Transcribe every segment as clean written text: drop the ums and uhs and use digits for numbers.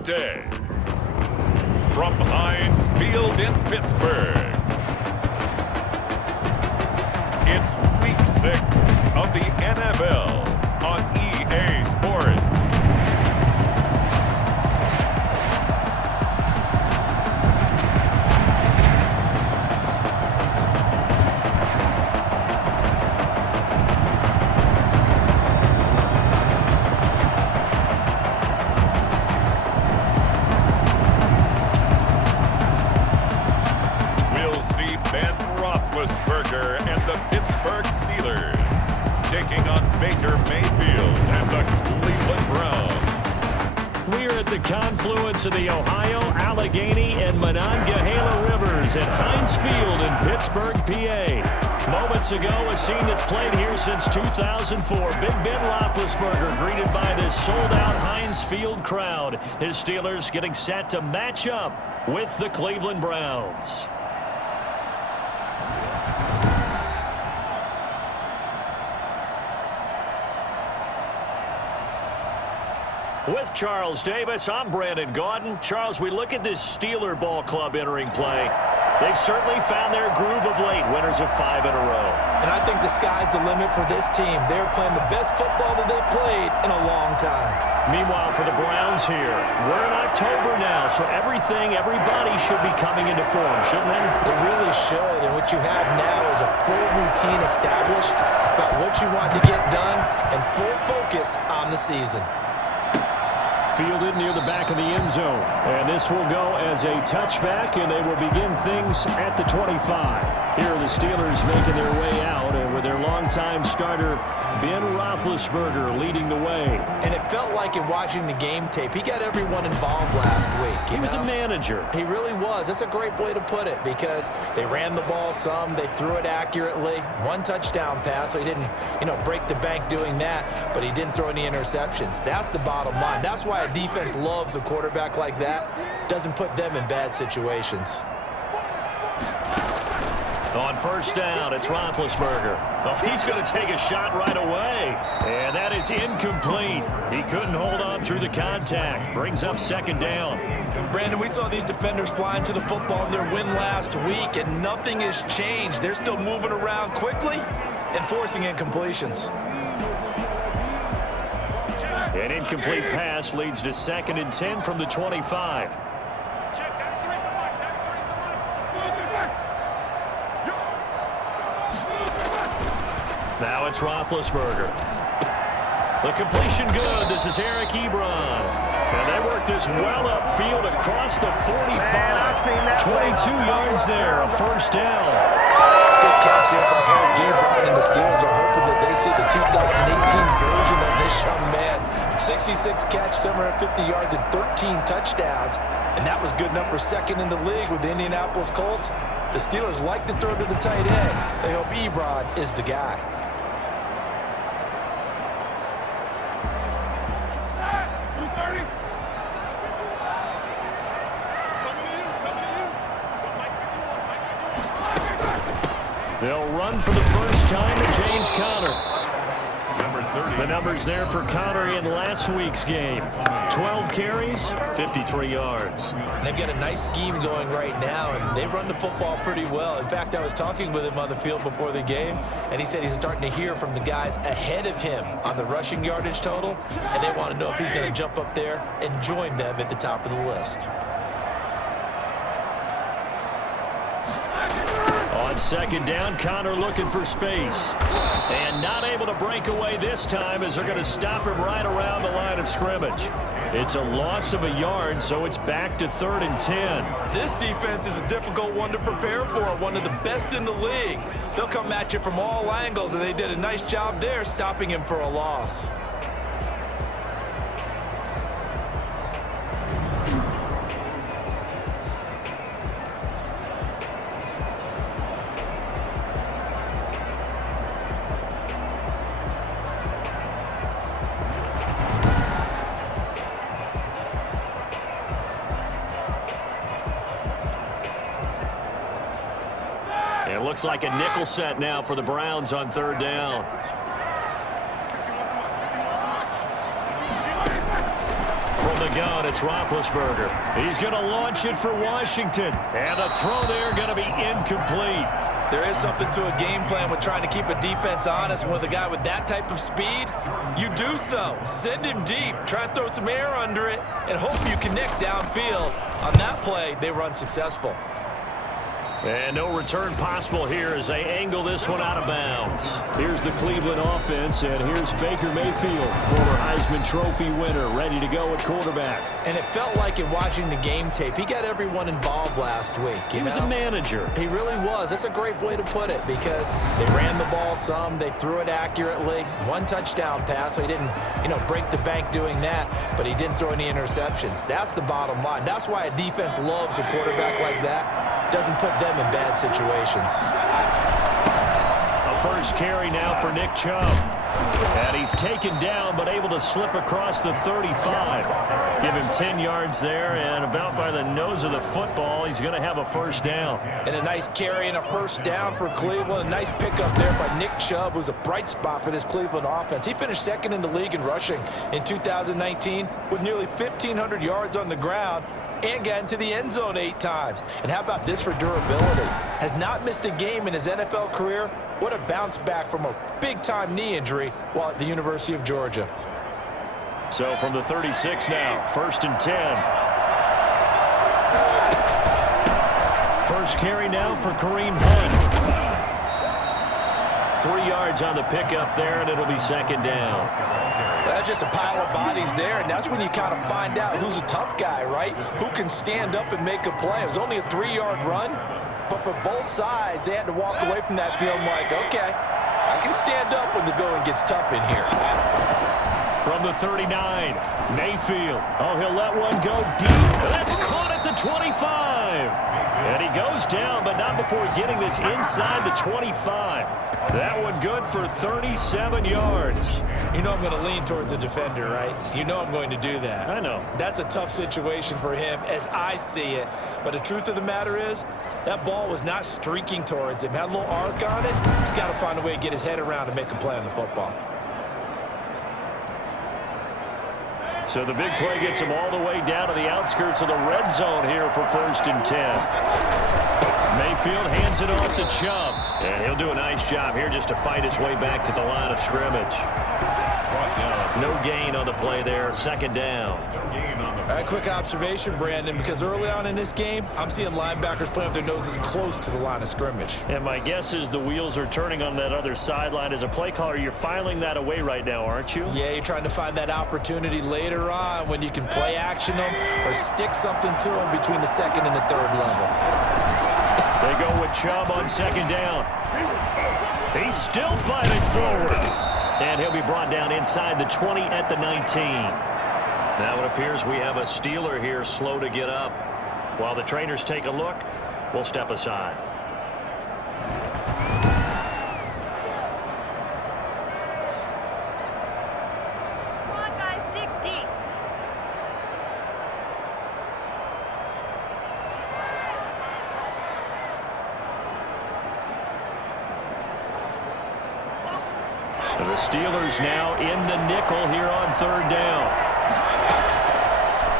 today. From Heinz Field in Pittsburgh, it's Week 6 of the NFL on EA Sports. And the Pittsburgh Steelers taking on Baker Mayfield and the Cleveland Browns. We're at the confluence of the Ohio, Allegheny, and Monongahela Rivers at Heinz Field in Pittsburgh, PA. Moments ago, a scene that's played here since 2004. Big Ben Roethlisberger greeted by this sold-out Heinz Field crowd. His Steelers getting set to match up with the Cleveland Browns. With Charles Davis, I'm Brandon Gaudin. Charles, we look at this Steeler ball club entering play. They've certainly found their groove of late, winners of 5 in a row. And I think the sky's the limit for this team. They're playing the best football that they've played in a long time. Meanwhile, for the Browns here, we're in October now, so everybody should be coming into form, shouldn't they? They really should, and what you have now is a full routine established about what you want to get done and full focus on the season. Fielded near the back of the end zone. And this will go as a touchback, and they will begin things at the 25. Here are the Steelers making their way out, and with their longtime starter, Ben Roethlisberger, leading the way. And it felt like in watching the game tape, he got everyone involved last week. He was a manager. He really was. That's a great way to put it because they ran the ball some, they threw it accurately. 1 touchdown pass, so he didn't, break the bank doing that, but he didn't throw any interceptions. That's the bottom line. That's why a defense loves a quarterback like that. Doesn't put them in bad situations. On first down, it's Roethlisberger. Oh, he's going to take a shot right away. And that is incomplete. He couldn't hold on through the contact. Brings up second down. Brandon, we saw these defenders flying to the football in their win last week, and nothing has changed. They're still moving around quickly and forcing incompletions. An incomplete pass leads to 2nd and 10 from the 25. Now it's Roethlisberger. The completion good. This is Eric Ebron. And they work this well upfield across the 45. 22 yards there, a first down. Good catch there by Eric Ebron, and the Steelers are hoping that they see the 2018 version of this young man. 66 catch, 750 yards, and 13 touchdowns. And that was good enough for 2nd in the league with the Indianapolis Colts. The Steelers like to throw to the tight end. They hope Ebron is the guy. They'll run for the first time to James Conner. The numbers there for Conner in last week's game. 12 carries, 53 yards. And they've got a nice scheme going right now, and they run the football pretty well. In fact, I was talking with him on the field before the game, and he said he's starting to hear from the guys ahead of him on the rushing yardage total, and they want to know if he's going to jump up there and join them at the top of the list. On second down, Conner looking for space. And not able to break away this time as they're going to stop him right around the line of scrimmage. It's a loss of a yard, so it's back to 3rd and 10. This defense is a difficult one to prepare for, one of the best in the league. They'll come at you from all angles, and they did a nice job there stopping him for a loss. It looks like a nickel set now for the Browns on 3rd down. From the gun. It's Roethlisberger. He's going to launch it for Washington. And the throw there going to be incomplete. There is something to a game plan with trying to keep a defense honest. With a guy with that type of speed, you do so. Send him deep. Try and throw some air under it and hope you connect downfield. On that play, they were unsuccessful. And no return possible here as they angle this one out of bounds. Here's the Cleveland offense, and here's Baker Mayfield, former Heisman Trophy winner, ready to go at quarterback. And it felt like in watching the game tape, he got everyone involved last week. He was a manager. He really was. That's a great way to put it because they ran the ball some, they threw it accurately. One touchdown pass, so he didn't, break the bank doing that, but he didn't throw any interceptions. That's the bottom line. That's why a defense loves a quarterback like that. Doesn't put them in bad situations. A first carry now for Nick Chubb. And he's taken down, but able to slip across the 35. Give him 10 yards there, and about by the nose of the football, he's going to have a first down. And a nice carry and a first down for Cleveland. A nice pickup there by Nick Chubb, who's a bright spot for this Cleveland offense. He finished second in the league in rushing in 2019 with nearly 1,500 yards on the ground and got into the end zone 8 times. And how about this for durability? Has not missed a game in his NFL career. What a bounce back from a big-time knee injury while at the University of Georgia. So from the 36 now, 1st and 10. First carry now for Kareem Hunt. 3 yards on the pickup there, and it'll be 2nd down. That's just a pile of bodies there, and that's when you kind of find out who's a tough guy, right? Who can stand up and make a play. It was only a 3-yard run, but for both sides, they had to walk away from that feeling like, okay, I can stand up when the going gets tough in here. From the 39, Mayfield. Oh, he'll let one go deep. That's caught at the 25. And he goes down, but not before getting this inside the 25. That one good for 37 yards. You know I'm going to lean towards the defender, right? You know I'm going to do that. I know. That's a tough situation for him as I see it. But the truth of the matter is, that ball was not streaking towards him. Had a little arc on it. He's got to find a way to get his head around and make a play on the football. So the big play gets him all the way down to the outskirts of the red zone here for 1st and 10. Mayfield hands it off to Chubb. And he'll do a nice job here just to fight his way back to the line of scrimmage. No gain on the play there. 2nd down. All right, quick observation, Brandon, because early on in this game, I'm seeing linebackers playing with their noses close to the line of scrimmage. And my guess is the wheels are turning on that other sideline. As a play caller, you're filing that away right now, aren't you? Yeah, you're trying to find that opportunity later on when you can play action them or stick something to them between the 2nd and the 3rd level. They go with Chubb on 2nd down. He's still fighting forward. And he'll be brought down inside the 20 at the 19. Now it appears we have a Steeler here slow to get up. While the trainers take a look, we'll step aside. Come on, guys, dig deep. And the Steelers now in the nickel here on 3rd down.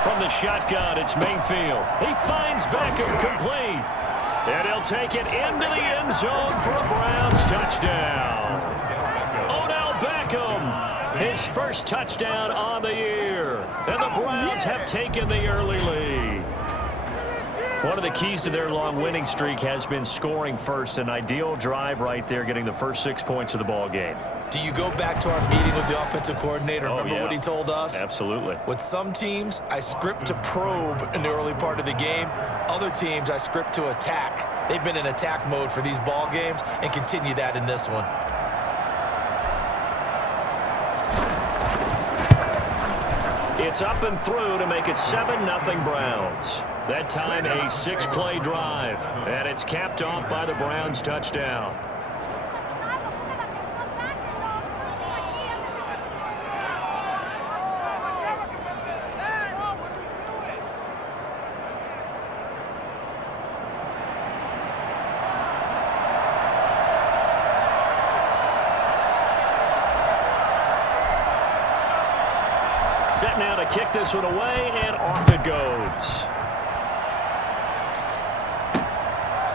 From the shotgun, it's Mayfield. He finds Beckham complete. And he'll take it into the end zone for a Browns touchdown. Odell Beckham, his first touchdown on the year. And the Browns have taken the early lead. One of the keys to their long winning streak has been scoring first. An ideal drive right there, getting the first 6 points of the ball game. Do you go back to our meeting with the offensive coordinator? Remember what he told us? Absolutely. With some teams, I script to probe in the early part of the game. Other teams, I script to attack. They've been in attack mode for these ball games and continue that in this one. It's up and through to make it 7-0 Browns. That time a 6-play drive. And it's capped off by the Browns touchdown. Set set now to kick this one away, and off it goes.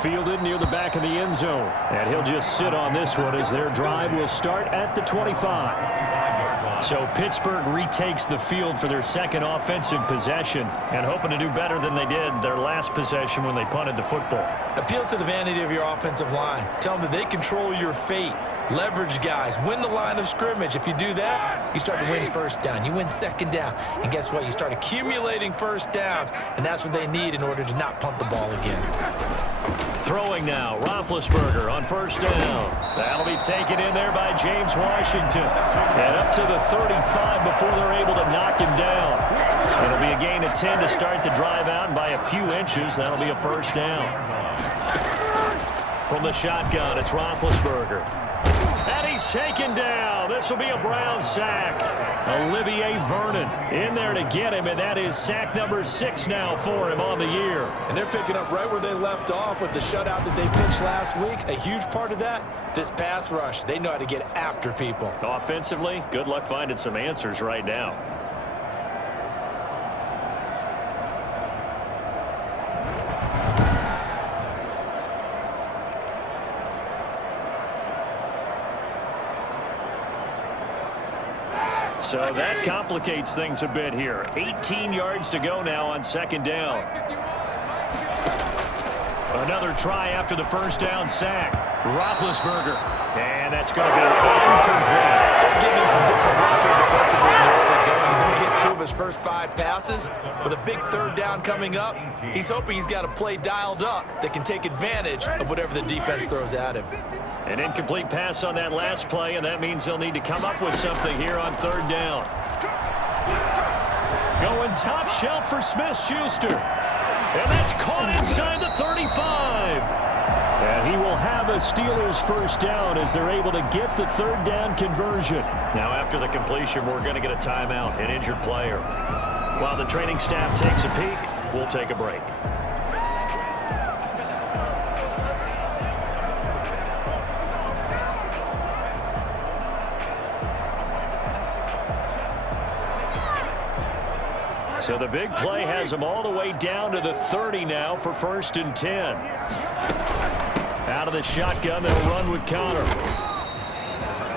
Fielded near the back of the end zone. And he'll just sit on this one as their drive will start at the 25. So Pittsburgh retakes the field for their second offensive possession and hoping to do better than they did their last possession when they punted the football. Appeal to the vanity of your offensive line. Tell them that they control your fate. Leverage guys. Win the line of scrimmage. If you do that, you start to win first down. You win second down. And guess what? You start accumulating first downs. And that's what they need in order to not punt the ball again. Throwing now, Roethlisberger on first down. That'll be taken in there by James Washington. And up to the 35 before they're able to knock him down. It'll be a gain of 10 to start the drive out, and by a few inches, that'll be a first down. From the shotgun, it's Roethlisberger. And he's taken down. This will be a Brown sack. Olivier Vernon in there to get him, and that is sack number 6 now for him on the year. And they're picking up right where they left off with the shutout that they pitched last week. A huge part of that, this pass rush. They know how to get after people. Offensively, good luck finding some answers right now. So that complicates things a bit here. 18 yards to go now on second down. Another try after the first down sack. Roethlisberger. And that's going to be incomplete. They're giving some different looks here defensively in the early going. He's only hit 2 of his first 5 passes. With a big third down coming up, he's hoping he's got a play dialed up that can take advantage of whatever the defense throws at him. An incomplete pass on that last play, and that means they'll need to come up with something here on third down. Going top shelf for Smith-Schuster. And that's caught inside the 35. And he will have a Steelers first down as they're able to get the third down conversion. Now after the completion, we're going to get a timeout, an injured player. While the training staff takes a peek, we'll take a break. So the big play has them all the way down to the 30 now for 1st and 10. Out of the shotgun, they'll run with Connor.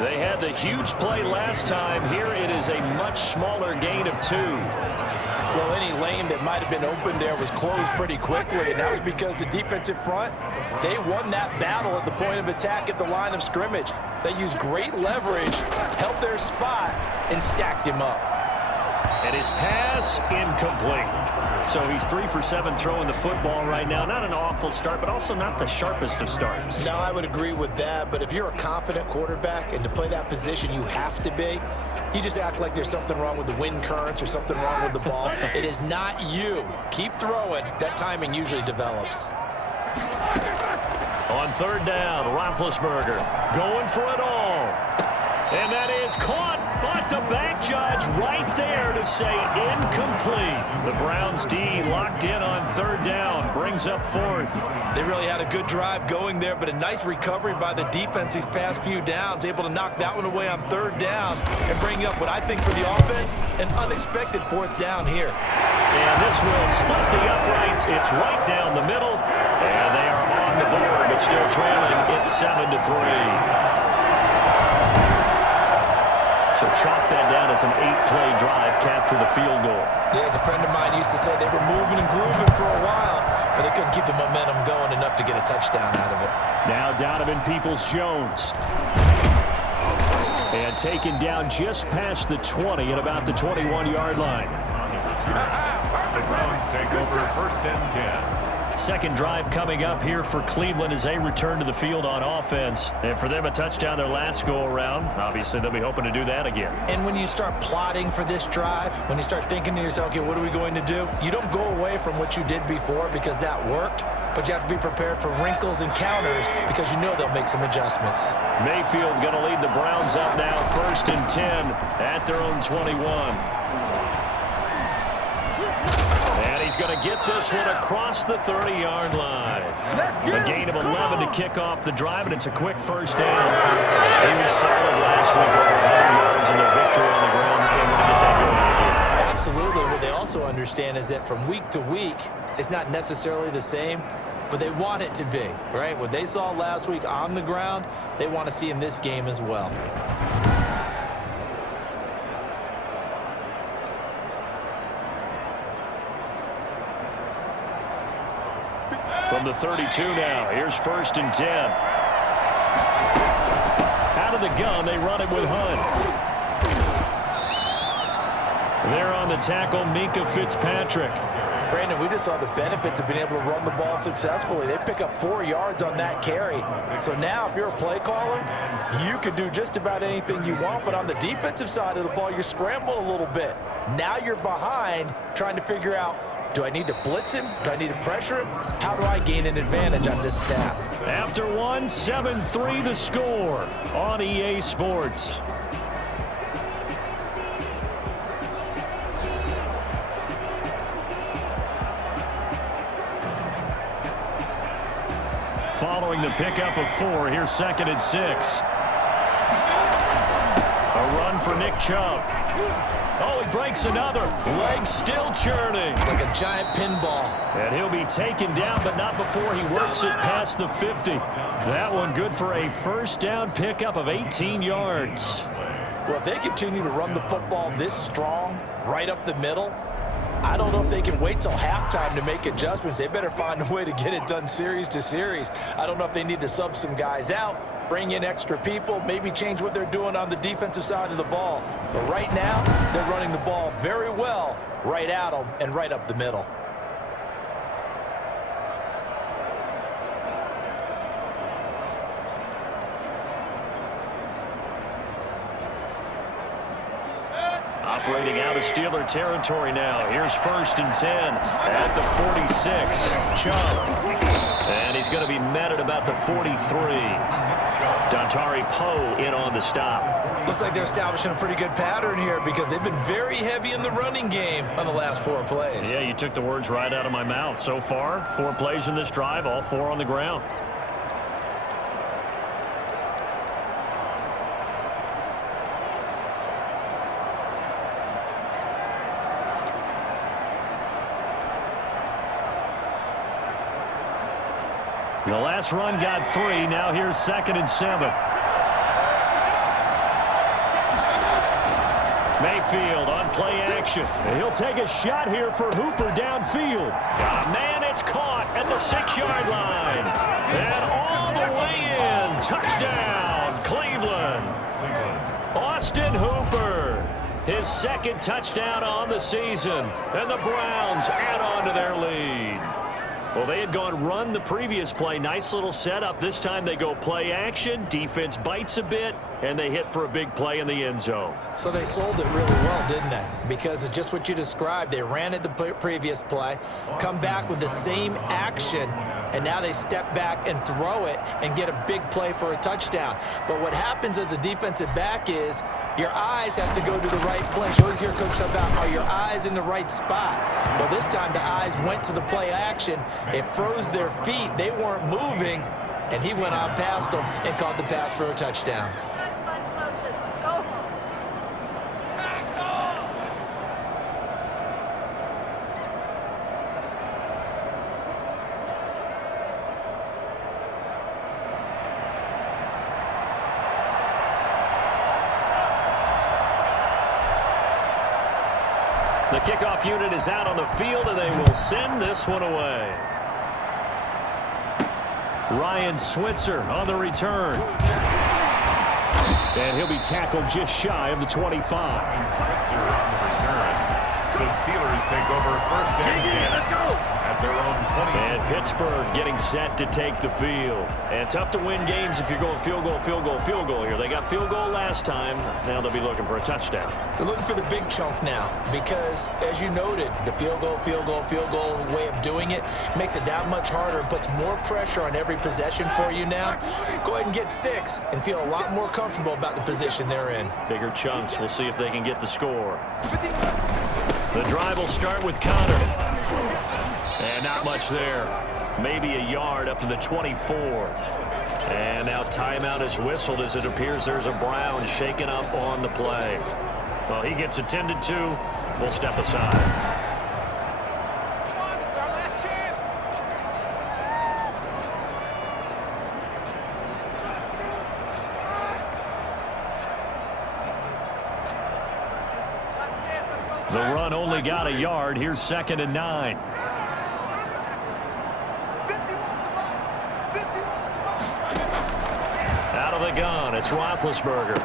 They had the huge play last time. Here it is a much smaller gain of 2. Well, any lane that might have been open there was closed pretty quickly, and that was because the defensive front, they won that battle at the point of attack at the line of scrimmage. They used great leverage, held their spot, and stacked him up. And his pass, incomplete. So he's 3 for 7 throwing the football right now. Not an awful start, but also not the sharpest of starts. No, I would agree with that. But if you're a confident quarterback and to play that position you have to be, you just act like there's something wrong with the wind currents or something wrong with the ball. It is not you. Keep throwing. That timing usually develops. On third down, Roethlisberger going for it all. And that is caught, but the back judge right there to say incomplete. The Browns D locked in on third down, brings up 4th. They really had a good drive going there, but a nice recovery by the defense these past few downs, able to knock that one away on third down and bring up what I think for the offense, an unexpected 4th down here. And this will split the uprights. It's right down the middle, and they are on the board, but still trailing. It's 7-3. So chalk that down as an 8-play drive, capture the field goal. Yeah, as a friend of mine used to say, they were moving and grooving for a while, but they couldn't keep the momentum going enough to get a touchdown out of it. Now Donovan Peoples-Jones. And taken down just past the 20 at about the 21-yard line. The Browns take over 1st and 10. Second drive coming up here for Cleveland as they return to the field on offense. And for them, a touchdown their last go-around. Obviously, they'll be hoping to do that again. And when you start plotting for this drive, when you start thinking to yourself, okay, what are we going to do? You don't go away from what you did before because that worked, but you have to be prepared for wrinkles and counters because you know they'll make some adjustments. Mayfield going to lead the Browns up now, 1st and 10 at their own 21. He's going to get this one across the 30-yard line. A gain of 11 to kick off the drive, and it's a quick first down. He was solid last week, over 100 yards in the victory on the ground, and we're going to get that going again. Absolutely. What they also understand is that from week to week, it's not necessarily the same, but they want it to be, right? What they saw last week on the ground, they want to see in this game as well. From the 32 now, here's 1st and 10. Out of the gun, they run it with Hunt. There on the tackle, Minkah Fitzpatrick. Brandon, we just saw the benefits of being able to run the ball successfully. They pick up 4 yards on that carry. So now if you're a play caller, you can do just about anything you want. But on the defensive side of the ball, you're scrambling a little bit. Now you're behind trying to figure out, do I need to blitz him? Do I need to pressure him? How do I gain an advantage on this snap? After one, 7-3 the score on EA Sports. Following the pickup of 4, here's 2nd and 6. A run for Nick Chubb. Oh, he breaks another. Legs still churning. Like a giant pinball. And he'll be taken down, but not before he works it past the 50. That one good for a 1st down pickup of 18 yards. Well, if they continue to run the football this strong, right up the middle, I don't know if they can wait till halftime to make adjustments. They better find a way to get it done series to series. I don't know if they need to sub some guys out, bring in extra people, maybe change what they're doing on the defensive side of the ball. But right now, they're running the ball very well right at them and right up the middle. Operating out of Steeler territory now. Here's 1st and 10 at the 46. Chubb. And he's going to be met at about the 43. Dontari Poe in on the stop. Looks like they're establishing a pretty good pattern here because they've been very heavy in the running game on the last 4 plays. Yeah, you took the words right out of my mouth. So far, 4 plays in this drive, all 4 on the ground. The last run got 3. Now here's 2nd and 7. Mayfield on play action. And he'll take a shot here for Hooper downfield. Got a man, it's caught at the 6-yard line. And all the way in. Touchdown, Cleveland. Austin Hooper. His 2nd touchdown on the season. And the Browns add on to their lead. Well, they had gone run the previous play. Nice little setup. This time they go play action. Defense bites a bit, and they hit for a big play in the end zone. So they sold it really well, didn't they? Because of just what you described. They ran at the previous play, come back with the same action, and now they step back and throw it and get a big play for a touchdown. But what happens as a defensive back is your eyes have to go to the right place. You always hear Coach talk about, are your eyes in the right spot? Well, this time the eyes went to the play action. It froze their feet. They weren't moving, and he went on past them and caught the pass for a touchdown. That's fun, slow, just go home. The kickoff unit is out on the field, and they will send this one away. Ryan Switzer on the return. And he'll be tackled just shy of the 25. Switzer on the return. The Steelers take over 1st and 10. Let's go. At their own 20. And Pittsburgh getting set to take the field. And tough to win games if you're going field goal, field goal, field goal here. They got field goal last time. Now they'll be looking for a touchdown. They're looking for the big chunk now because, as you noted, the field goal way of doing it makes it that much harder and puts more pressure on every possession for you now. Go ahead and get 6 and feel a lot more comfortable about the position they're in. Bigger chunks. We'll see if they can get the score. The drive will start with Connor. And not much there. Maybe a yard up to the 24. And now timeout is whistled as it appears there's a Brown shaken up on the play. Well, he gets attended to. We'll step aside. The run only got a yard. Here's 2nd and 9. Out of the gun, it's Roethlisberger.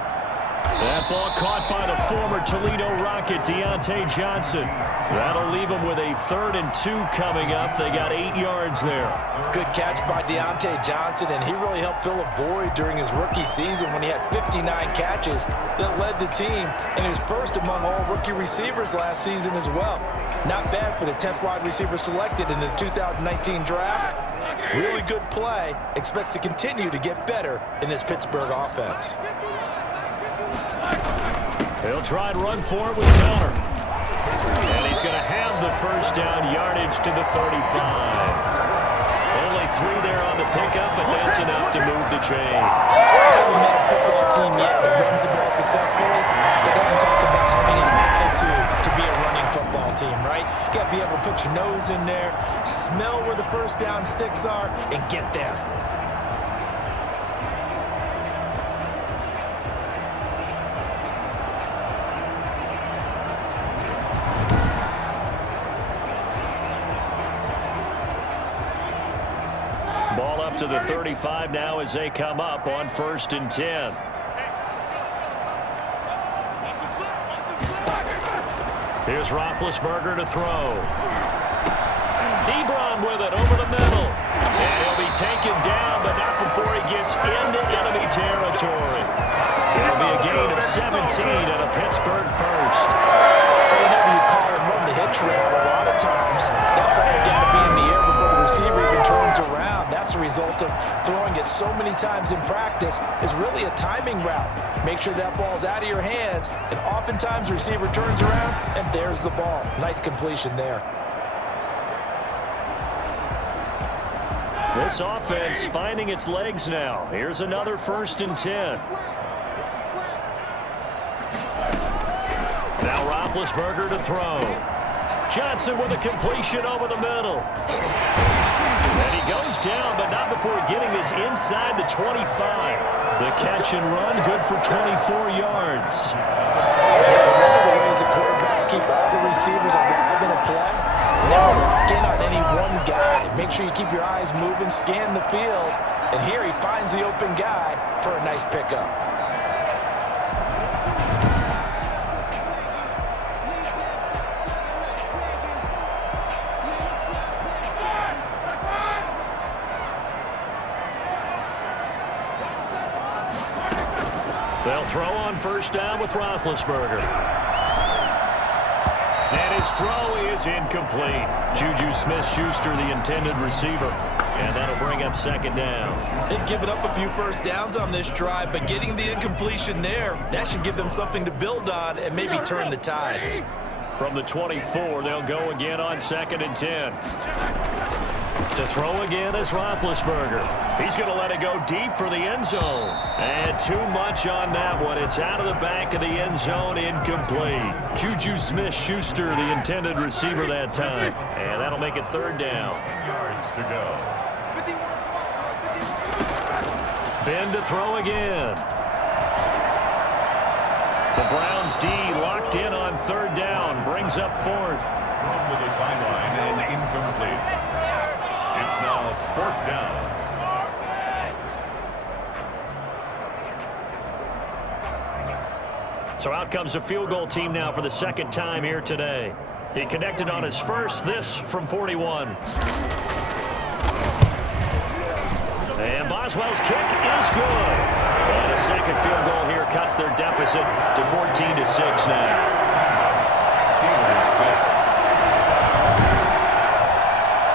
That ball caught by the former Toledo Rocket, Deontay Johnson. That'll leave him with a 3rd and 2 coming up. They got 8 yards there. Good catch by Deontay Johnson, and he really helped fill a void during his rookie season when he had 59 catches that led the team, and he was first among all rookie receivers last season as well. Not bad for the 10th wide receiver selected in the 2019 draft. Really good play. Expects to continue to get better in this Pittsburgh offense. He'll try and run for it with counter. And he's going to have the first down, yardage to the 35. Only 3 there on the pickup, but that's enough to move the chains. Haven't met a football team yet that runs the ball successfully that doesn't talk about having an attitude to be a running football team, right? You got to be able to put your nose in there, smell where the first down sticks are, and get there. Ball up to the 35 now as they come up on 1st and 10. Here's Roethlisberger to throw. Ebron with it over the middle. And he'll be taken down, but not before he gets into enemy territory. It'll be a gain of 17 and a Pittsburgh first. Whenever you call and run the hitch route, a lot of times that ball's got to be in the air before the receiver even turns around. That's the result of throwing it so many times in practice. Is really a timing route. Make sure that ball's out of your hands, and oftentimes the receiver turns around, and there's the ball. Nice completion there. This offense finding its legs now. Here's another 1st and 10. Now Roethlisberger to throw. Johnson with a completion over the middle. And he goes down, but not before getting this inside the 25. The catch and run, good for 24 yards. One of the ways the quarterbacks keep all the receivers alive in a play, never lock in on any one guy. Make sure you keep your eyes moving, scan the field, and here he finds the open guy for a nice pickup. They'll throw on 1st down with Roethlisberger. And his throw is incomplete. Juju Smith-Schuster, the intended receiver. And that'll bring up 2nd down. They've given up a few first downs on this drive, but getting the incompletion there, that should give them something to build on and maybe turn the tide. From the 24, they'll go again on 2nd and 10. To throw again is Roethlisberger. He's going to let it go deep for the end zone. And too much on that one. It's out of the back of the end zone, incomplete. Juju Smith-Schuster, the intended receiver that time. And that'll make it 3rd down. Yards to go. Ben to throw again. The Browns D locked in on 3rd down. Brings up 4th. Thrown to the sideline and incomplete. It's now 4th down. So out comes a field goal team now for the 2nd time here today. He connected on his first, this from 41. And Boswell's kick is good. And a 2nd field goal here cuts their deficit to 14-6 now. Steelers 6.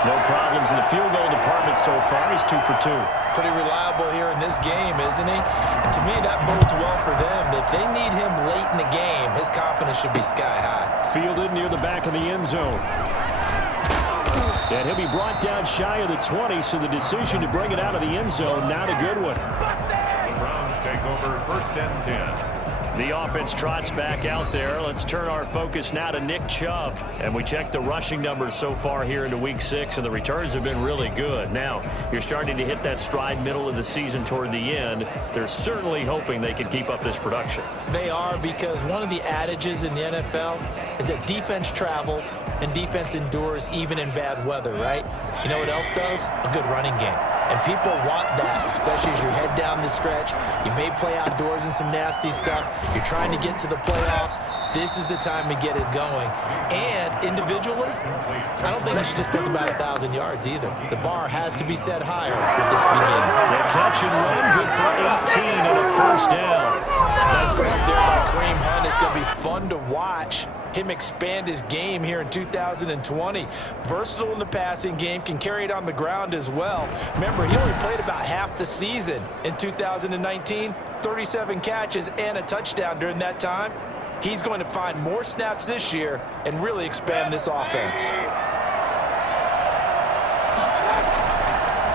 No problems in the field goal department so far. He's 2 for 2. Pretty reliable here in this game, isn't he? And to me, that bodes well for them. If they need him late in the game, his confidence should be sky high. Fielded near the back of the end zone. And he'll be brought down shy of the 20, so the decision to bring it out of the end zone, not a good one. The Browns take over 1st and 10. The offense trots back out there. Let's turn our focus now to Nick Chubb. And we check the rushing numbers so far here into Week 6, and the returns have been really good. Now, you're starting to hit that stride middle of the season toward the end. They're certainly hoping they can keep up this production. They are, because one of the adages in the NFL is that defense travels and defense endures even in bad weather, right? You know what else does? A good running game. And people want that, especially as you head down the stretch. You may play outdoors in some nasty stuff. You're trying to get to the playoffs. This is the time to get it going. And individually, I don't think you should just think about 1,000 yards either. The bar has to be set higher with this beginning. The catch and run, good for 18 and a first down. Nice grab there by Kareem Hunt. It's going to be fun to watch him expand his game here in 2020. Versatile in the passing game, can carry it on the ground as well. Remember, he only played about half the season in 2019, 37 catches and a touchdown during that time. He's going to find more snaps this year and really expand this offense.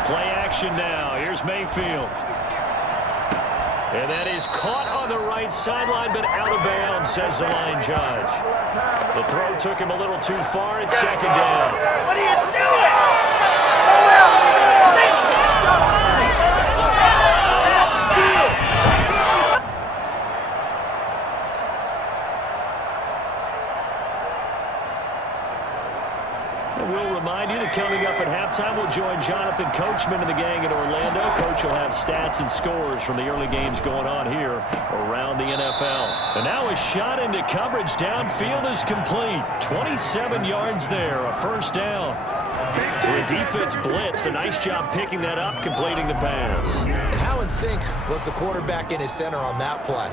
Play action now. Here's Mayfield. And that is caught on the right sideline, but out of bounds, says the line judge. The throw took him a little too far. It's second down. What are you doing? We'll remind you that coming up at halftime, we'll join Jonathan Coachman and the gang in Orlando. Coach will have stats and scores from the early games going on here around the NFL. And now a shot into coverage. Downfield is complete. 27 yards there, a first down. So the defense blitzed. A nice job picking that up, completing the pass. And how in sync was the quarterback in his center on that play?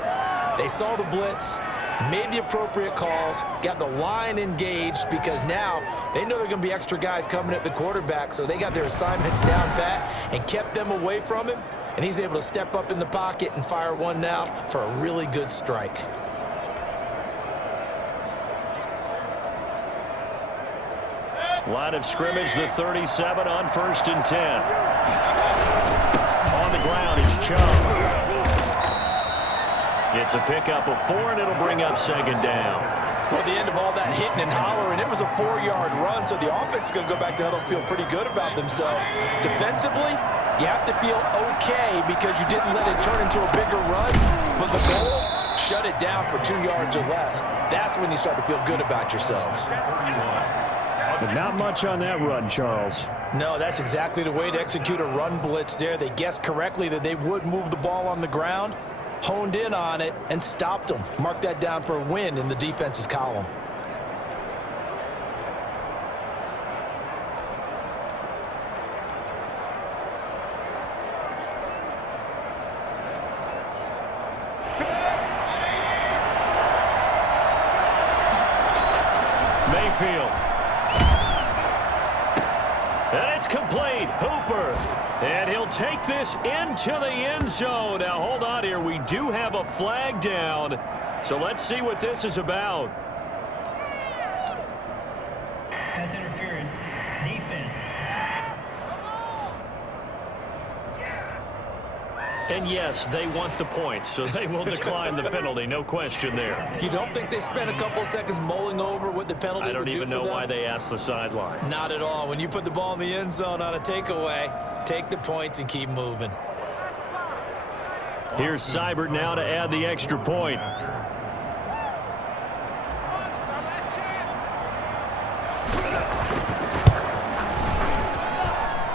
They saw the blitz, made the appropriate calls, got the line engaged, because now they know there are going to be extra guys coming at the quarterback, so they got their assignments down pat and kept them away from him, and he's able to step up in the pocket and fire one now for a really good strike. Line of scrimmage, the 37 on 1st and 10. On the ground, it's Chubb. It's a pickup of 4, and it'll bring up second down. Well, at the end of all that hitting and hollering, it was a 4-yard run, so the offense is going to go back to huddle and feel pretty good about themselves. Defensively, you have to feel okay because you didn't let it turn into a bigger run, but the goal, shut it down for 2 yards or less. That's when you start to feel good about yourselves. But not much on that run, Charles. No, that's exactly the way to execute a run blitz there. They guessed correctly that they would move the ball on the ground, honed in on it, and stopped them. Mark that down for a win in the defense's column. Mayfield. And it's complete. Hooper. And he'll take this into the end zone. Now, hold on here. We do have a flag down. So let's see what this is about. Pass interference. Defense. And yes, they want the points, so they will decline the penalty. No question there. You don't think they spent a couple seconds mulling over what the penalty would do for them? I don't even know why they asked the sideline. Not at all. When you put the ball in the end zone on a takeaway, take the points and keep moving. Here's Seibert now to add the extra point.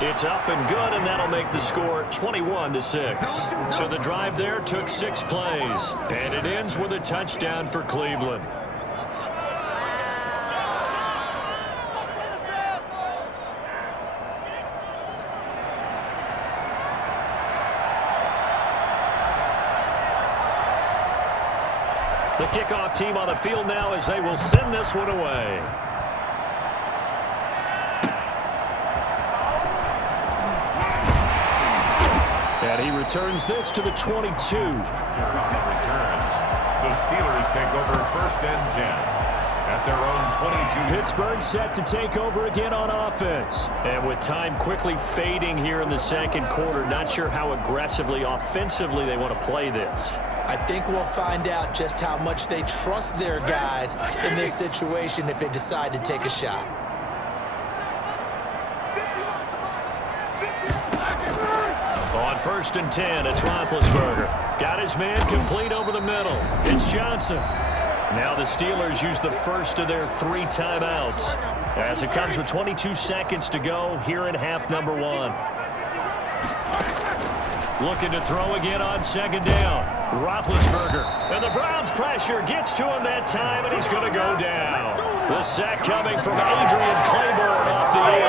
It's up and good, and that'll make the score 21-6. So the drive there took 6 plays, and it ends with a touchdown for Cleveland. The kickoff team on the field now as they will send this one away. And he returns this to the 22. The Steelers take over 1st and 10 at their own 22. Pittsburgh set to take over again on offense. And with time quickly fading here in the second quarter, not sure how aggressively, offensively they want to play this. I think we'll find out just how much they trust their guys in this situation if they decide to take a shot. On 1st and 10, it's Roethlisberger. Got his man complete over the middle. It's Johnson. Now the Steelers use the first of their 3 timeouts as it comes with 22 seconds to go here in half number 1. Looking to throw again on 2nd down. Roethlisberger. And the Browns pressure gets to him that time, and he's going to go down. The sack coming from Adrian Claiborne off the edge.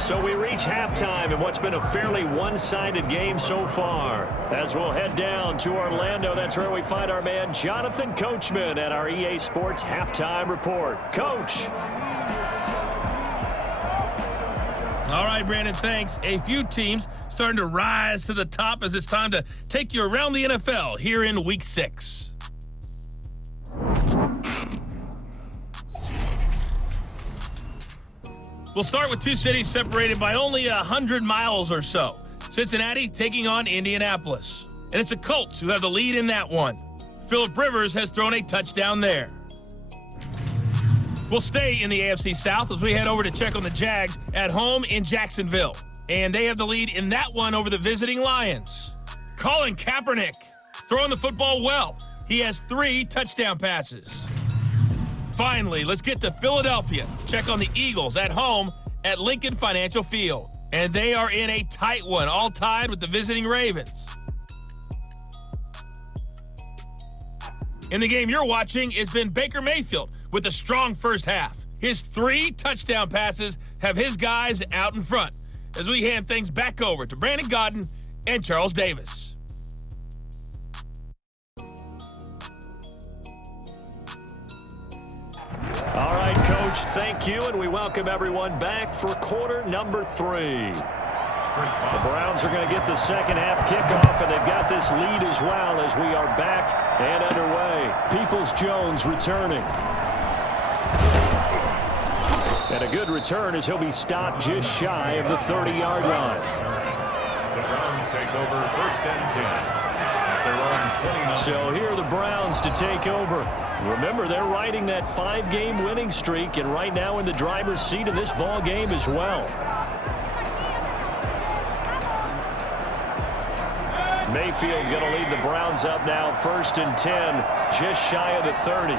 So we reach halftime in what's been a fairly one-sided game so far. As we'll head down to Orlando, that's where we find our man Jonathan Coachman at our EA Sports Halftime Report. Coach. All right, Brandon, thanks. A few teams starting to rise to the top as it's time to take you around the NFL here in Week 6. We'll start with 2 cities separated by only 100 miles or so. Cincinnati taking on Indianapolis. And it's the Colts who have the lead in that one. Phillip Rivers has thrown a touchdown there. We'll stay in the AFC South as we head over to check on the Jags at home in Jacksonville. And they have the lead in that one over the visiting Lions. Colin Kaepernick throwing the football well. He has 3 touchdown passes. Finally, let's get to Philadelphia. Check on the Eagles at home at Lincoln Financial Field. And they are in a tight one, all tied with the visiting Ravens. In the game you're watching has been Baker Mayfield with a strong first half. His 3 touchdown passes have his guys out in front as we hand things back over to Brandon Godden and Charles Davis. All right, Coach, thank you, and we welcome everyone back for quarter number 3. The Browns are going to get the second half kickoff, and they've got this lead as well as we are back and underway. Peoples-Jones returning. And a good return as he'll be stopped just shy of the 30-yard line. The Browns take over 1st and 10. They're on 29. So here are the Browns to take over. Remember, they're riding that 5-game winning streak, and right now in the driver's seat of this ball game as well. Mayfield going to lead the Browns up now, 1st and 10, just shy of the 30.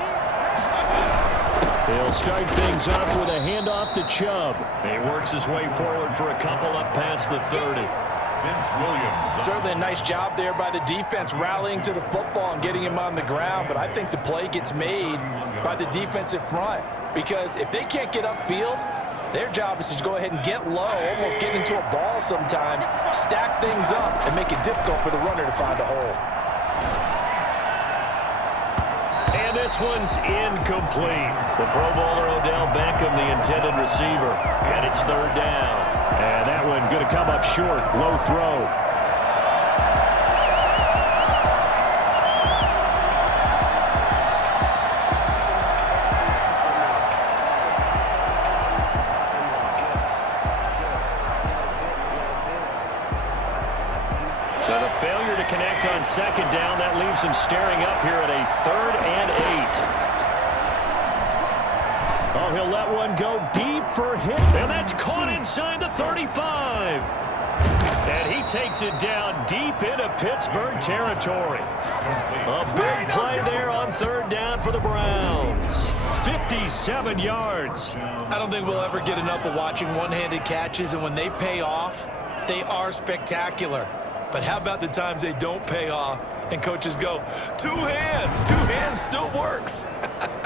He'll start things off with a handoff to Chubb. He works his way forward for a couple up past the 30. Certainly a nice job there by the defense rallying to the football and getting him on the ground, but I think the play gets made by the defensive front because if they can't get upfield, their job is to go ahead and get low, almost get into a ball sometimes, stack things up, and make it difficult for the runner to find a hole. And this one's incomplete. The Pro Bowler Odell Beckham, the intended receiver, and it's 3rd down. And that one going to come up short, low throw. So the failure to connect on 2nd down, that leaves him staring up here at a 3rd and 8. Oh, he'll let one go deep for him. And that's caught inside the 35. And he takes it down deep into Pittsburgh territory. A big play there on 3rd down for the Browns. 57 yards. I don't think we'll ever get enough of watching one-handed catches, and when they pay off, they are spectacular. But how about the times they don't pay off And coaches go, two hands still works.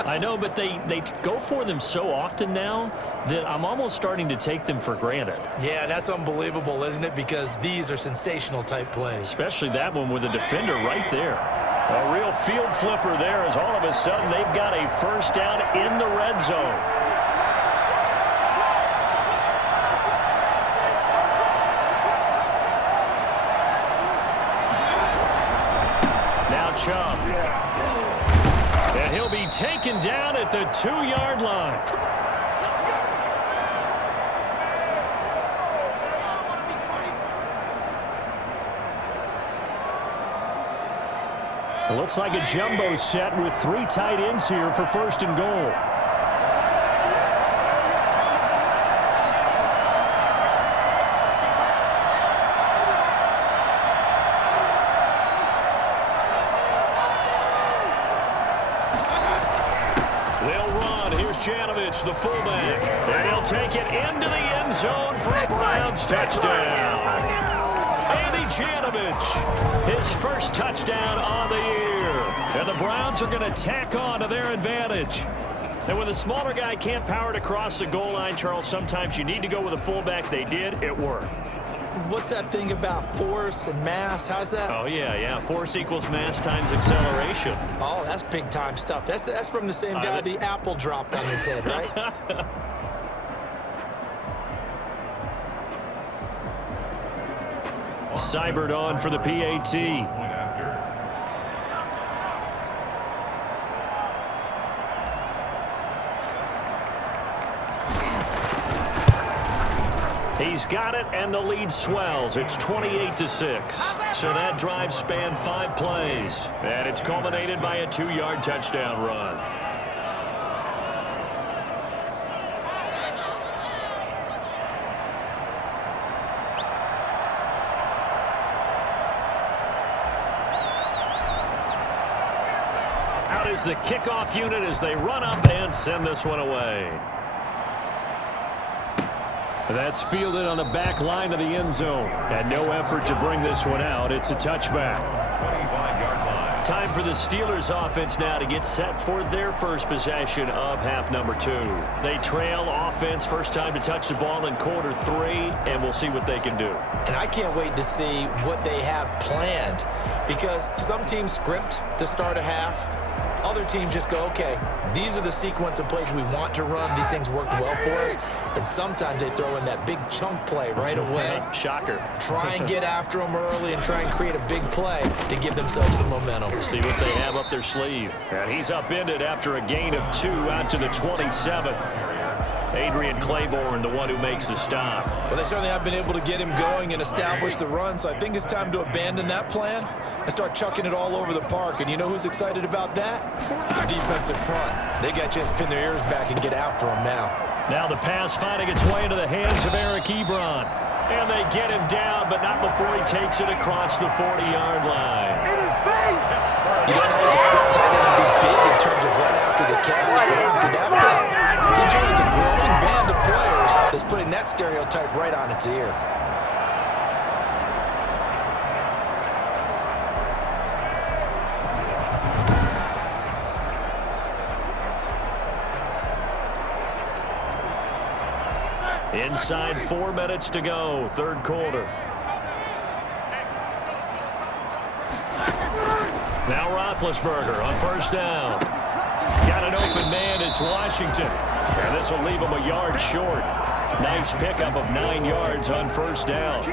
I know, but they go for them so often now that I'm almost starting to take them for granted. Yeah, that's unbelievable, isn't it? Because these are sensational type plays. Especially that one with the defender right there. A real field flipper there as all of a sudden they've got a first down in the red zone. Now Chubb. And he'll be taken down at the 2-yard line. It looks like a jumbo set with 3 tight ends here for first and goal. They'll run. Here's Janovich, the fullback. And he'll take it into the end zone for a Browns touchdown. Andy Janovich, his first touchdown on the year. And the Browns are going to tack on to their advantage. And when the smaller guy can't power it across the goal line, Charles, sometimes you need to go with a fullback. They did. It worked. What's that thing about force and mass? How's that? Oh, yeah. Force equals mass times acceleration. Oh, that's big-time stuff. That's from the same guy the apple dropped on his head, right? Seibert on for the PAT. He's got it, and the lead swells. It's 28-6. So that drive spanned 5 plays. And it's culminated by a 2-yard touchdown run. Out is the kickoff unit as they run up and send this one away. That's fielded on the back line of the end zone. And no effort to bring this one out. It's a touchback. 25-yard line. Time for the Steelers offense now to get set for their first possession of half number 2. They trail offense, first time to touch the ball in quarter 3, and we'll see what they can do. And I can't wait to see what they have planned, because some teams script to start a half. Other teams just go, okay, these are the sequence of plays we want to run. These things worked well for us. And sometimes they throw in that big chunk play right away. Shocker. Try and get after them early and try and create a big play to give themselves some momentum. See what they have up their sleeve. And he's upended after a gain of 2 out to the 27. Adrian Claiborne, the one who makes the stop. Well, they certainly have been able to get him going and establish the run, so I think it's time to abandon that plan and start chucking it all over the park. And you know who's excited about that? The defensive front. They got to just pin their ears back and get after him now. Now the pass finding its way into the hands of Eric Ebron. And they get him down, but not before he takes it across the 40-yard line. You don't always expect tight ends to be big in terms of run after the catch, but after that play, he joins a growing band of players that's putting that stereotype right on its ear. Inside 4 minutes to go, third quarter. Now Roethlisberger on first down. Got an open man, it's Washington. And this will leave him a yard short. Nice pickup of 9 yards on first down.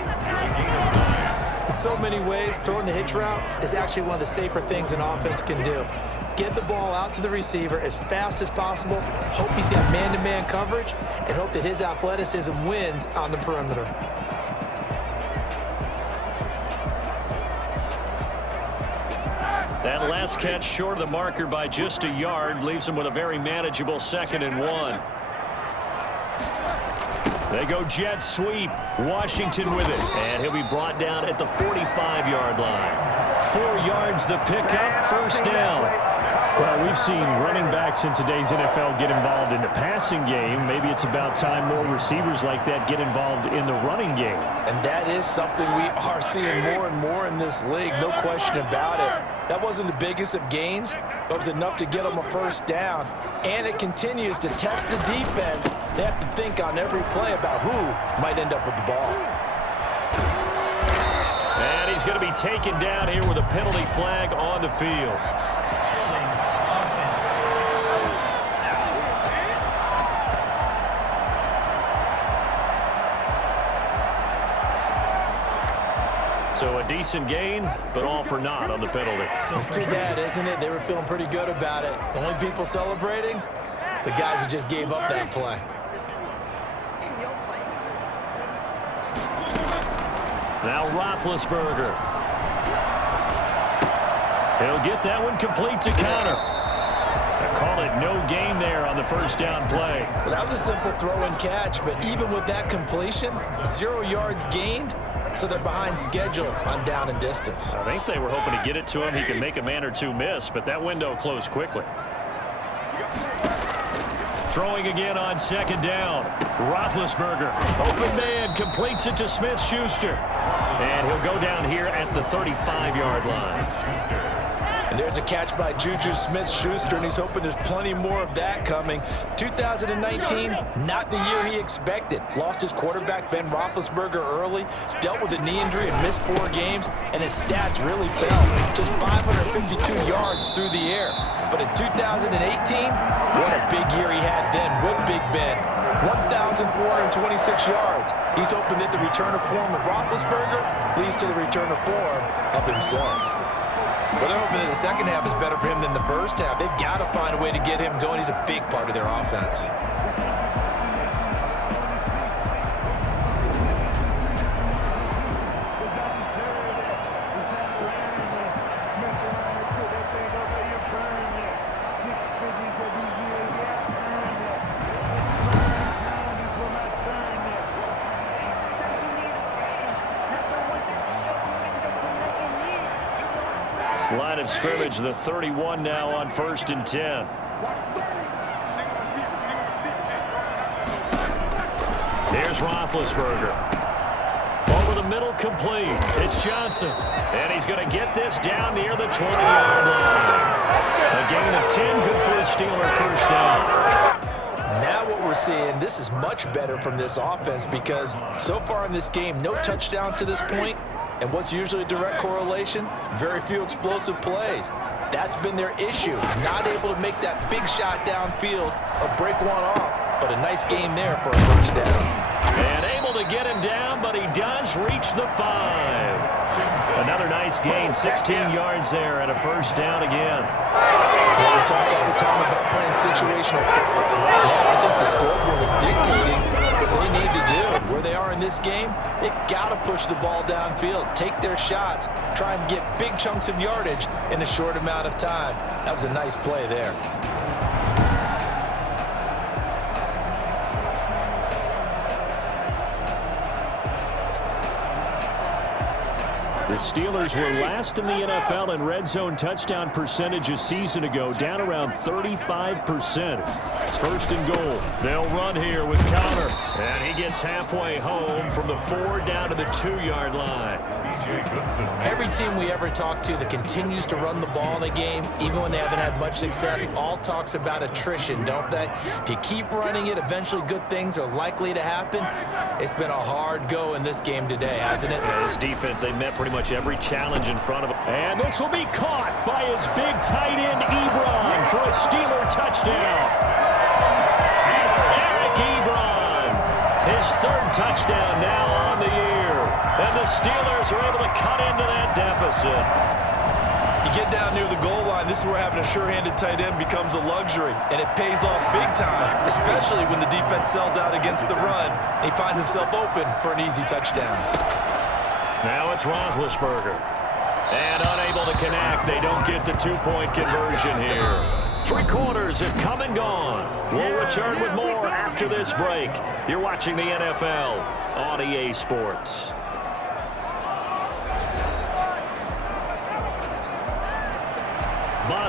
In so many ways, throwing the hitch route is actually one of the safer things an offense can do. Get the ball out to the receiver as fast as possible, hope he's got man-to-man coverage, and hope that his athleticism wins on the perimeter. That last catch short of the marker by just a yard leaves him with a very manageable 2nd and 1. They go jet sweep. Washington with it. And he'll be brought down at the 45-yard line. 4 yards the pickup, first down. Well, we've seen running backs in today's NFL get involved in the passing game. Maybe it's about time more receivers like that get involved in the running game. And that is something we are seeing more and more in this league, no question about it. That wasn't the biggest of gains, but it was enough to get them a first down. And it continues to test the defense. They have to think on every play about who might end up with the ball. And he's going to be taken down here with a penalty flag on the field. So a decent gain, but all for naught on the penalty. It's too bad, isn't it? They were feeling pretty good about it. The only people celebrating, the guys who just gave up that play. Now Roethlisberger. He'll get that one complete to Connor. I call it no gain there on the first down play. Well, that was a simple throw and catch, but even with that completion, 0 yards gained, so they're behind schedule on down and distance. I think they were hoping to get it to him. He can make a man or two miss, but that window closed quickly. Throwing again on second down. Roethlisberger, open man, completes it to Smith-Schuster. And he'll go down here at the 35-yard line. And there's a catch by Juju Smith-Schuster, and he's hoping there's plenty more of that coming. 2019, not the year he expected. Lost his quarterback, Ben Roethlisberger, early, dealt with a knee injury and missed 4 games, and his stats really fell. Just 552 yards through the air. But in 2018, what a big year he had then with Big Ben. 1,426 yards. He's hoping that the return of form of Roethlisberger leads to the return of form of himself. Well, they're hoping that the second half is better for him than the first half. They've got to find a way to get him going. He's a big part of their offense. Line of scrimmage, the 31 now on 1st and 10. Here's Roethlisberger. Over the middle, complete. It's Johnson. And he's going to get this down near the 20-yard line. A gain of 10, good for a Steeler first down. Now what we're seeing, this is much better from this offense because so far in this game, no touchdown to this point. And what's usually a direct correlation? Very few explosive plays. That's been their issue. Not able to make that big shot downfield or break one off. But a nice game there for a first down. And able to get him down, but he does reach the 5. Another nice gain, 16 yards there and a first down again. Well, we talk all the time about playing situational football. I think the scoreboard is dictating what they need to do. Where they are in this game, they've got to push the ball downfield, take their shots, try and get big chunks of yardage in a short amount of time. That was a nice play there. The Steelers were last in the NFL in red zone touchdown percentage a season ago, down around 35%. It's 1st and goal. They'll run here with Connor. And he gets halfway home from the 4 down to the 2-yard line. Every team we ever talk to that continues to run the ball in a game, even when they haven't had much success, all talks about attrition, don't they? If you keep running it, eventually good things are likely to happen. It's been a hard go in this game today, hasn't it? This defense, they met pretty much every challenge in front of them. And this will be caught by his big tight end, Ebron, for a Steeler touchdown. Eric Ebron, his 3rd touchdown now on the year. And the Steelers are able to cut into that deficit. You get down near the goal line, this is where having a sure-handed tight end becomes a luxury, and it pays off big time, especially when the defense sells out against the run. He finds himself open for an easy touchdown. Now it's Roethlisberger. And unable to connect. They don't get the 2-point conversion here. 3 quarters have come and gone. We'll return with more after this break. You're watching the NFL on EA Sports.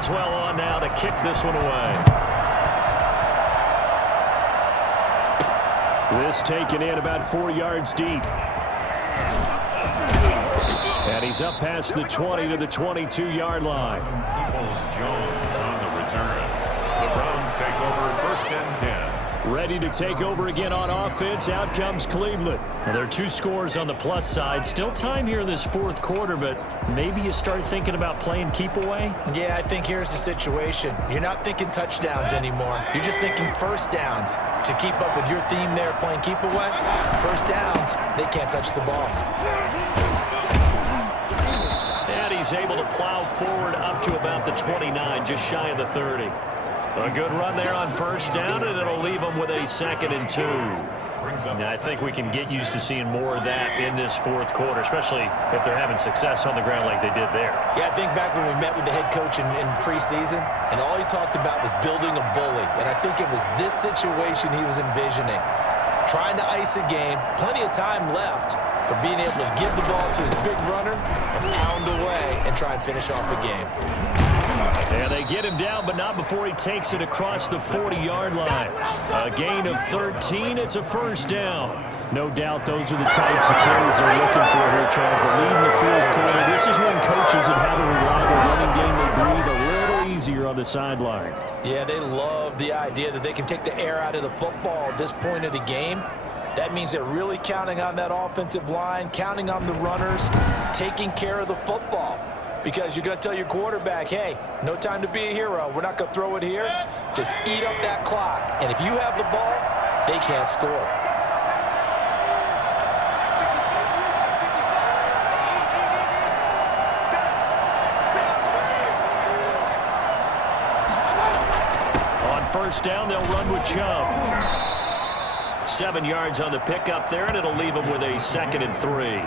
Boswell on now to kick this one away. This taken in about 4 yards deep. And he's up past the 20 to the 22-yard line. Jones on the return. The Browns take over 1st and 10. Ready to take over again on offense. Out comes Cleveland. Well, there are 2 scores on the plus side. Still time here in this 4th quarter, but maybe you start thinking about playing keep away? Yeah, I think here's the situation. You're not thinking touchdowns anymore. You're just thinking first downs. To keep up with your theme there, playing keep away, first downs, they can't touch the ball. And he's able to plow forward up to about the 29, just shy of the 30. A good run there on first down, and it'll leave them with a 2nd and 2. Now, I think we can get used to seeing more of that in this 4th quarter, especially if they're having success on the ground like they did there. Yeah, I think back when we met with the head coach in preseason, and all he talked about was building a bully. And I think it was this situation he was envisioning. Trying to ice a game, plenty of time left, but being able to give the ball to his big runner and pound away and try and finish off the game. And they get him down, but not before he takes it across the 40-yard line. A gain of 13. It's a first down. No doubt those are the types of carries they're looking for here, Charles. The lead in the 4th quarter. This is when coaches that have a reliable running game, they breathe a little easier on the sideline. Yeah, they love the idea that they can take the air out of the football at this point of the game. That means they're really counting on that offensive line, counting on the runners, taking care of the football. Because you're going to tell your quarterback, hey, no time to be a hero. We're not going to throw it here. Just eat up that clock. And if you have the ball, they can't score. On first down, they'll run with Chubb. 7 yards on the pickup there, and it'll leave them with a 2nd and 3.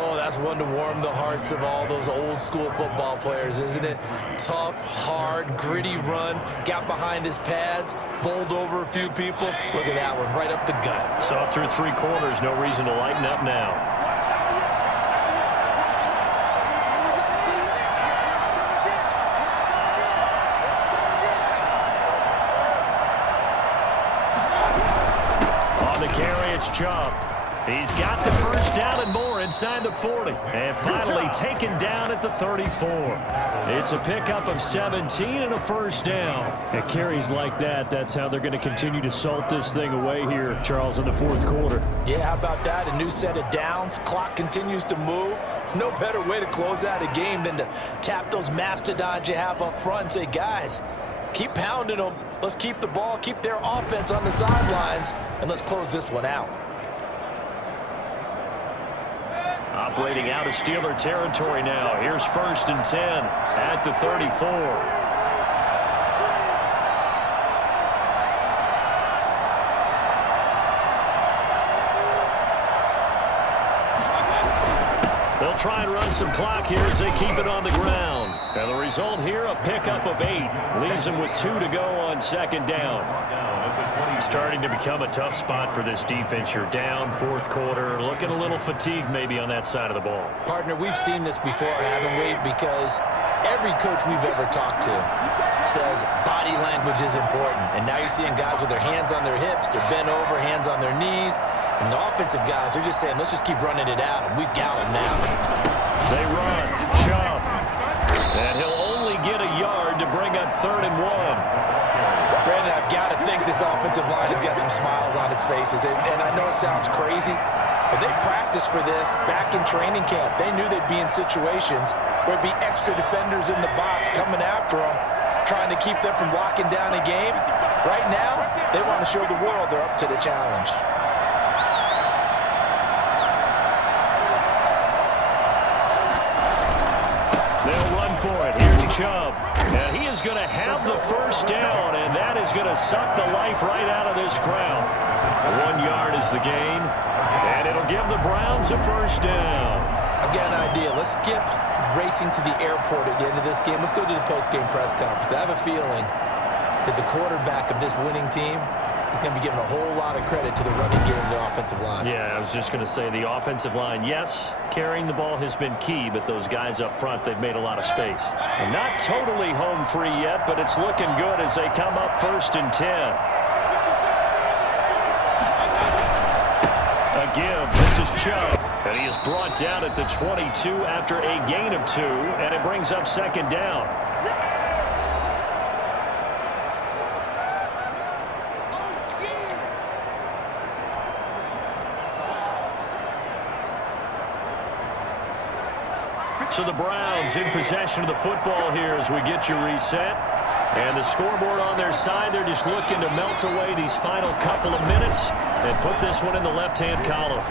Oh, that's one to warm the hearts of all those old school football players, isn't it? Tough, hard, gritty run, got behind his pads, bowled over a few people. Look at that one, right up the gut. Saw through 3 quarters, no reason to lighten up now. On the carry, it's Chubb. He's got the first down and more inside the 40. And finally taken down at the 34. It's a pickup of 17 and a first down. It carries like that. That's how they're going to continue to salt this thing away here, Charles, in the 4th quarter. Yeah, how about that? A new set of downs. Clock continues to move. No better way to close out a game than to tap those mastodons you have up front and say, guys, keep pounding them. Let's keep the ball, keep their offense on the sidelines, and let's close this one out. Operating out of Steeler territory now. Here's 1st and 10 at the 34. They'll try and run some clock here as they keep it on the ground. And the result here, a pickup of 8. Leaves them with 2 to go on 2nd down. Starting to become a tough spot for this defense. You're down 4th quarter, looking a little fatigued maybe on that side of the ball. Partner, we've seen this before, haven't we? Because every coach we've ever talked to says body language is important. And now you're seeing guys with their hands on their hips, they're bent over, hands on their knees. And the offensive guys, they're just saying, let's just keep running it out, and we've got them now. They run. Chubb. And he'll only get a yard to bring up 3rd and 1. Brandon, I've got to think this offensive line has got some smiles on its faces. And I know it sounds crazy, but they practiced for this back in training camp. They knew they'd be in situations where there'd be extra defenders in the box coming after them, trying to keep them from locking down a game. Right now, they want to show the world they're up to the challenge. They'll run for it. Here's Chubb. And he is going to have the first down, and that is going to suck the life right out of this crowd. 1 yard is the gain, and it'll give the Browns a first down. I've got an idea. Let's skip racing to the airport at the end of this game. Let's go to the post-game press conference. I have a feeling that the quarterback of this winning team he's going to be given a whole lot of credit to the running game of the offensive line. Yeah, I was just going to say the offensive line, yes, carrying the ball has been key, but those guys up front, they've made a lot of space. And not totally home free yet, but it's looking good as they come up 1st and 10. A give. This is Chubb. And he is brought down at the 22 after a gain of 2, and it brings up 2nd down. So the Browns in possession of the football here as we get you reset. And the scoreboard on their side, they're just looking to melt away these final couple of minutes and put this one in the left-hand column.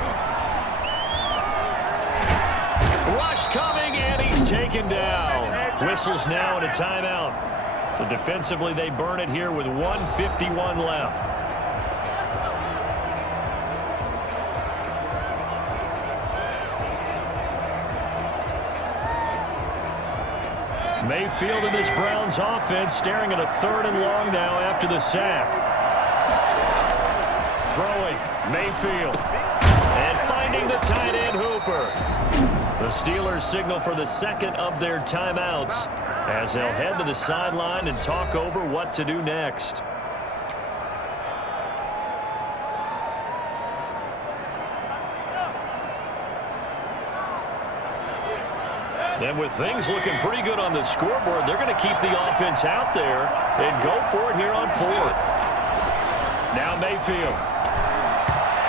Rush coming, and he's taken down. Whistles now and a timeout. So defensively, they burn it here with 1:51 left. Mayfield in this Browns offense staring at a 3rd and long now after the sack. Throwing, Mayfield. And finding the tight end Hooper. The Steelers signal for the 2nd of their timeouts as they'll head to the sideline and talk over what to do next. And with things looking pretty good on the scoreboard, they're going to keep the offense out there and go for it here on 4th. Now Mayfield.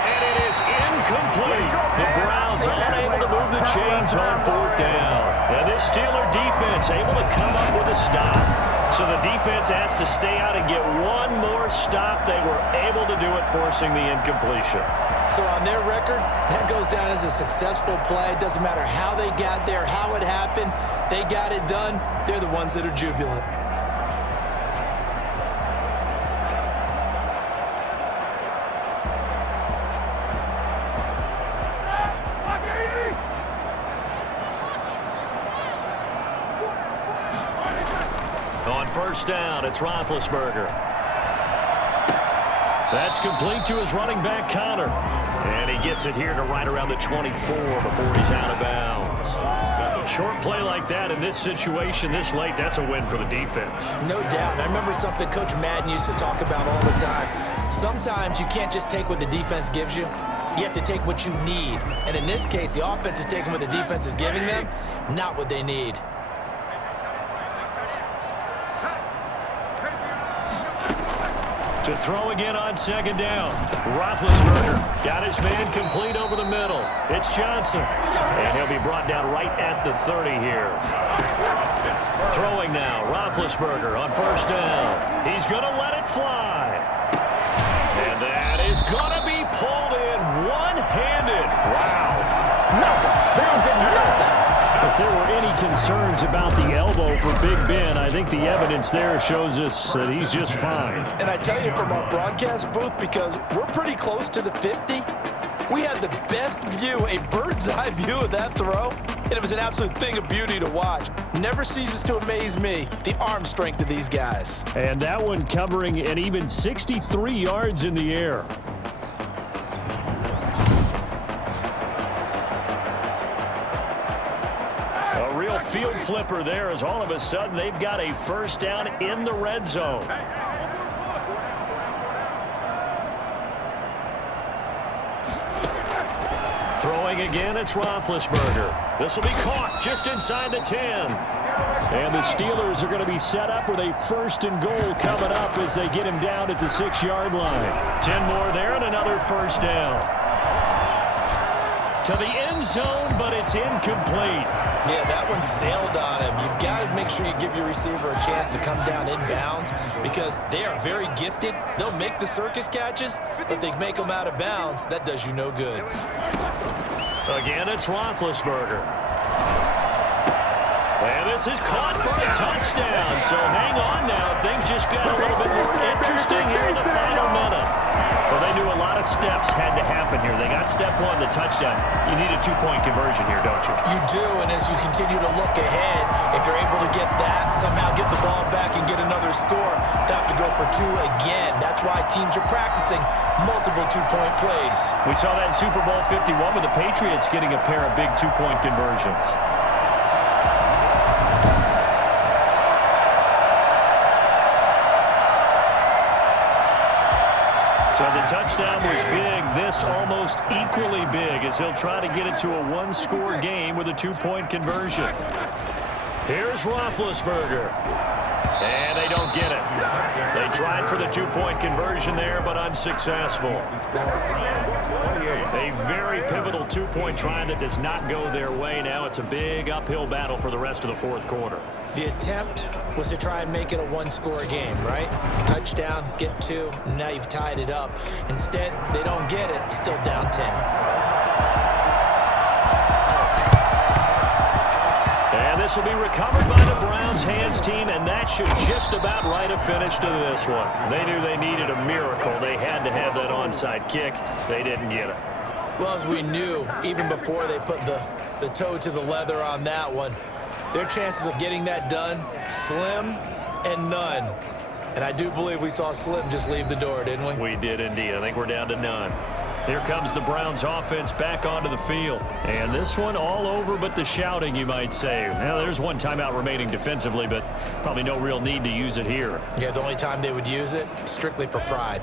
And it is incomplete. The Browns unable to move the chains on 4th down. And this Steeler defense able to come up with a stop. So the defense has to stay out and get one more stop. They were able to do it, forcing the incompletion. So on their record, that goes down as a successful play. It doesn't matter how they got there, how it happened. They got it done. They're the ones that are jubilant. On 1st down, it's Roethlisberger. That's complete to his running back, Connor. And he gets it here to right around the 24 before he's out of bounds. Short play like that in this situation this late, that's a win for the defense. No doubt. I remember something Coach Madden used to talk about all the time. Sometimes you can't just take what the defense gives you. You have to take what you need. And in this case, the offense is taking what the defense is giving them, not what they need. To throw again on 2nd down. Roethlisberger got his man complete over the middle. It's Johnson. And he'll be brought down right at the 30 here. Throwing now. Roethlisberger on 1st down. He's going to let it fly. And that is going to be pulled in one-handed. Wow. If there were any concerns about the elbow for Big Ben, I think the evidence there shows us that he's just fine. And I tell you from our broadcast booth, because we're pretty close to the 50, we had the best view, a bird's-eye view of that throw, and it was an absolute thing of beauty to watch. Never ceases to amaze me, the arm strength of these guys. And that one covering an even 63 yards in the air. A real field flipper there as all of a sudden they've got a 1st down in the red zone. Throwing again, it's Roethlisberger. This will be caught just inside the 10. And the Steelers are going to be set up with a 1st and goal coming up as they get him down at the 6-yard line. 10 more there and another 1st down. To the end zone, but it's incomplete. Yeah, that one sailed on him. You've got to make sure you give your receiver a chance to come down inbounds because they are very gifted. They'll make the circus catches, but if they make them out of bounds, that does you no good. Again, it's Roethlisberger. And this is caught for a touchdown. So hang on now. Things just got a little bit more interesting here in the final minute. Well, they knew a lot of steps had to happen here. They got step 1, the touchdown. you need a two-point conversion here, don't you? You do, and as you continue to look ahead, if you're able to get that, somehow get the ball back and get another score, they have to go for two again. That's why teams are practicing multiple two-point plays. We saw that in Super Bowl 51 with the Patriots getting a pair of big two-point conversions. So the touchdown was big. This almost equally big as he'll try to get it to a one-score game with a two-point conversion. Here's Roethlisberger. And they don't get it. They tried for the two-point conversion there, but unsuccessful. A very pivotal two-point try that does not go their way. Now it's a big uphill battle for the rest of the fourth quarter. The attempt was to try and make it a one-score game, right? Touchdown, get two, and now you've tied it up. Instead, they don't get it, still down 10. And this will be recovered by the Browns hands team, and that should just about write a finish to this one. They knew they needed a miracle. They had to have that onside kick. They didn't get it. Well, as we knew, even before they put the toe to the leather on that one, their chances of getting that done, slim and none. And I do believe we saw Slim just leave the door, didn't we? We did indeed. I think we're down to none. Here comes the Browns offense back onto the field. And this one all over but the shouting, you might say. Now, there's one timeout remaining defensively, but probably no real need to use it here. Yeah, the only time they would use it, strictly for pride.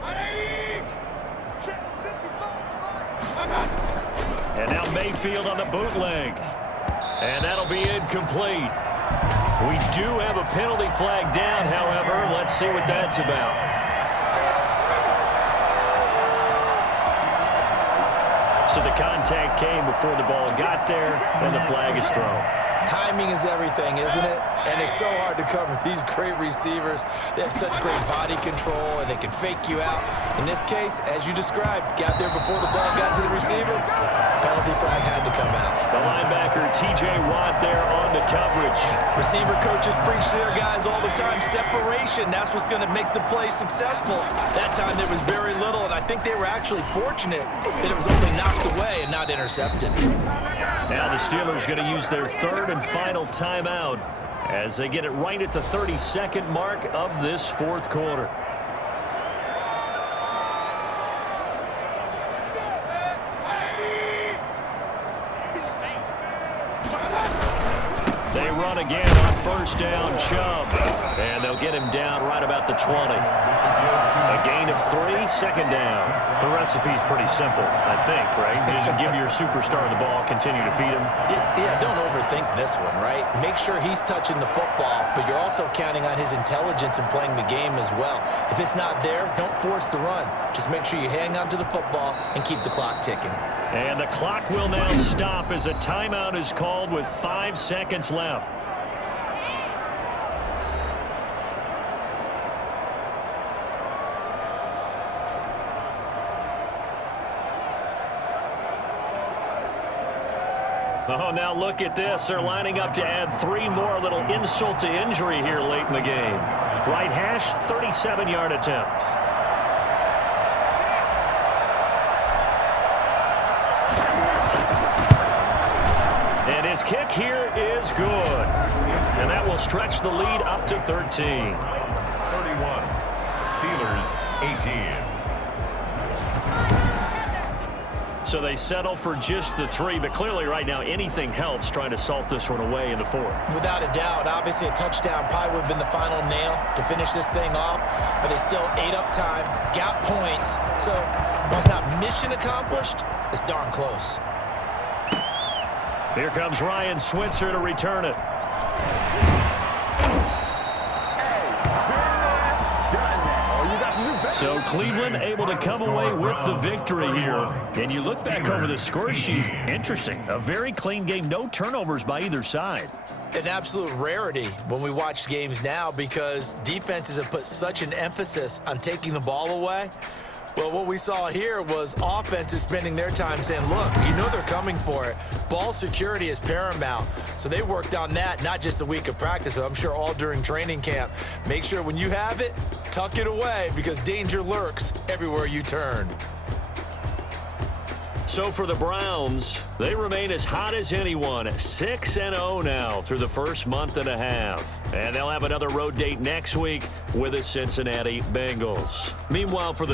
And now Mayfield on the bootleg. And that'll be incomplete. We do have a penalty flag down, however. Let's see what that's about. So the contact came before the ball got there, and the flag is thrown. Timing is everything, isn't it? And it's so hard to cover these great receivers. They have such great body control, and they can fake you out. In this case, as you described, got there before the ball got to the receiver. Penalty flag had to come out. The linebacker, T.J. Watt, there on the coverage. Receiver coaches preach to their guys all the time. Separation, that's what's going to make the play successful. That time there was very little, and I think they were actually fortunate that it was only knocked away and not intercepted. Now the Steelers going to use their third and final timeout as they get it right at the 32nd mark of this fourth quarter. They run again on first down, Chubb. And they'll get him down right about the 20. A gain of 3, second down. The recipe's pretty simple, I think, right? Just give your superstar the ball, continue to feed him. Yeah, don't overthink this one, right? Make sure he's touching the football, but you're also counting on his intelligence in playing the game as well. If it's not there, don't force the run. Just make sure you hang on to the football and keep the clock ticking. And the clock will now stop as a timeout is called with 5 seconds left. Oh, now look at this. They're lining up to add 3 more. Little insult to injury here late in the game. Right hash, 37-yard attempt. And his kick here is good. And that will stretch the lead up to 13. 31. Steelers 18. So they settle for just the 3, but clearly right now anything helps trying to salt this one away in the fourth. Without a doubt, obviously a touchdown probably would have been the final nail to finish this thing off, but they still ate up time, got points, so while it's not mission accomplished, it's darn close. Here comes Ryan Switzer to return it. So Cleveland able to come away with the victory here. And you look back over the score sheet, interesting. A very clean game, no turnovers by either side. An absolute rarity when we watch games now because defenses have put such an emphasis on taking the ball away. Well, what we saw here was offenses spending their time saying, look, you know they're coming for it. Ball security is paramount. So they worked on that, not just a week of practice, but I'm sure all during training camp. Make sure when you have it, tuck it away because danger lurks everywhere you turn. so for the Browns, they remain as hot as anyone, 6-0 now through the first month and a half. And they'll have another road date next week with the Cincinnati Bengals. Meanwhile, for the